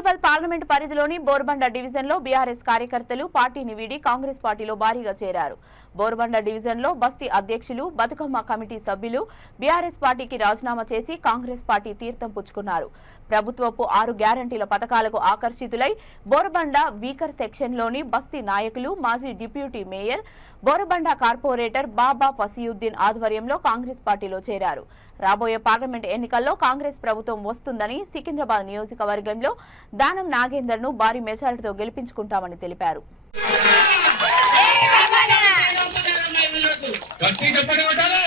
Hyderabad parliament పరిధిలోని బోర్బండ డివిజన్లో BRS కార్యకర్తలు పార్టీని వీడి కాంగ్రెస్ పార్టీలో భారీగా చేరారు. బోర్బండ డివిజన్లో బస్తీ అధ్యక్షులు బతుకమ్మ కమిటీ సభ్యులు బీఆర్ఎస్ పార్టీకి రాజీనామా చేసి కాంగ్రెస్ పార్టీ తీర్థం పుచ్చుకున్నారు. ప్రభుత్వపు ఆరు గ్యారంటీల పథకాలకు ఆకర్షితులై బోరబండ వీకర్ సెక్షన్లోని బస్తీ నాయకులు మాజీ deputy mayor Borabanda corporator Baba Fasiuddin ఆధ్వర్యంలో కాంగ్రెస్ పార్టీలో చేరారు. రాబోయే పార్లమెంట్ ఎన్నికల్లో కాంగ్రెస్ ప్రభుత్వం వస్తుందని సికింద్రాబాద్ నియోజకవర్గంలో దానం నాగేందర్ను భారీ మెజారిటీతో గెలిపించుకుంటామని తెలిపారు. గట్టి చెప్పండి కొట్టాలి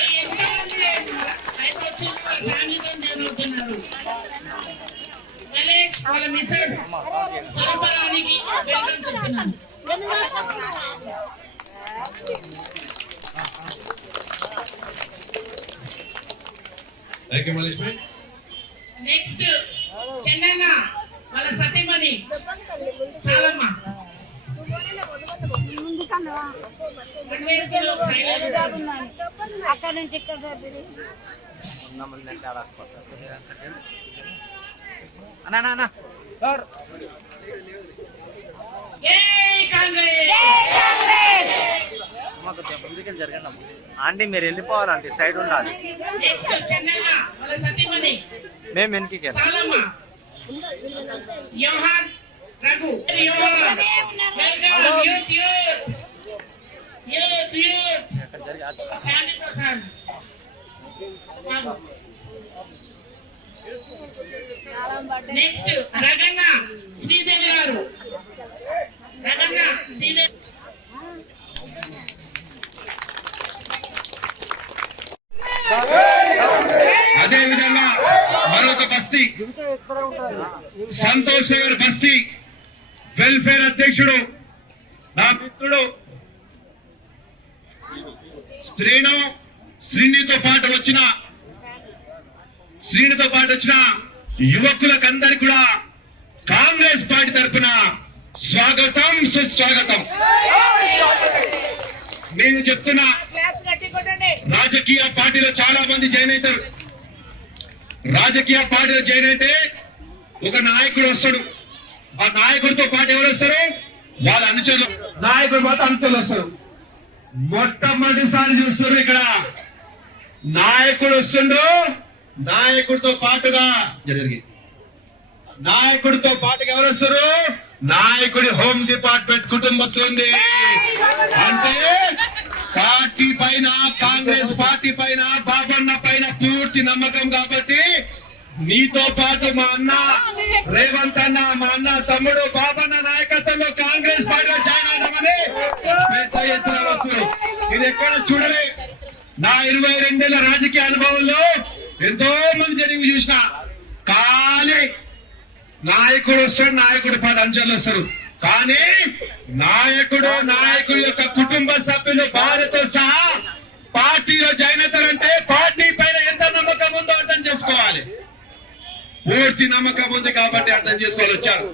వాళ్ళ మిసెస్ సరఫరానికి వెల్కమ్ చెప్తున్నాను thank you Malesh bhai next Chennanna వాళ్ళ సతీమణి సాలమ్మ. అక్కడ నుంచి ఇక్కడ అన్నా మాకు ముందుకెళ్ళి జరగండి ఆంటీ మీరు వెళ్ళిపోవాలంటే సైడ్ ఉండాలి. మేము వెనక్కి సాలమ్మ రఘు. నెక్స్ట్ రగన్న శ్రీదేవి గారు. రగన్న శ్రీదేవి. అదే విధంగా మరొక బస్తీ. సంతోష్ నగర్ బస్తీ. వెల్ఫేర్ అధ్యక్షుడు నా మిత్రుడు శ్రీను. శ్రీనితో పాటు వచ్చిన శ్రీనితో పాటు వచ్చిన యువకులకందరికి కూడా కాంగ్రెస్ పార్టీ తరఫున స్వాగతం సుస్వాగతం. నేను చెప్తున్నా రాజకీయ పార్టీలో చాలా మంది జాయిన్ అవుతారు. రాజకీయ పార్టీలో జాయిన్ అయితే ఒక నాయకుడు వస్తాడు. ఆ నాయకుడితో పాటు ఎవరు వస్తారు? వాళ్ళ అనుచరులు. నాయకుడు మాత్రం అనుచరులు వస్తారు. మొట్టమొదటిసారి చూస్తారు ఇక్కడ. నాయకుడు వస్తుండ్రు నాయకుడితో పాటుగా జరిగి నాయకుడితో పాటుగా ఎవరు వస్తారు? నాయకుడి హోమ్ డిపార్ట్మెంట్ కుటుంబస్తుంది అంటే పార్టీ పైన కాంగ్రెస్ పార్టీ పైన బాబన్న పైన పూర్తి నమ్మకం కాబట్టి నీతో పాటు మా అన్న రేవంత్ అన్న మా అన్న తమ్ముడు బాబన్న నాయకత్వంలో కాంగ్రెస్ పార్టీలో జాయిన్ అయినామని పెద్ద ఎత్తున వస్తుంది. ఇది ఎక్కడ చూడలే. నా ఇరవై రెండేళ్ళ రాజకీయ అనుభవంలో ఎంతో మంది జరిగి చూసిన కానీ నాయకుడు వస్తాడు నాయకుడు పది అంచెలు వస్తారు. కానీ నాయకుడు నాయకుడి యొక్క కుటుంబ సభ్యులు భార్యతో సహా పార్టీలో జాయిన్ అవుతారంటే పార్టీ పైన ఎంత నమ్మకం ఉందో అర్థం చేసుకోవాలి. పూర్తి నమ్మకం ఉంది కాబట్టి అర్థం చేసుకోవాలి వచ్చారు.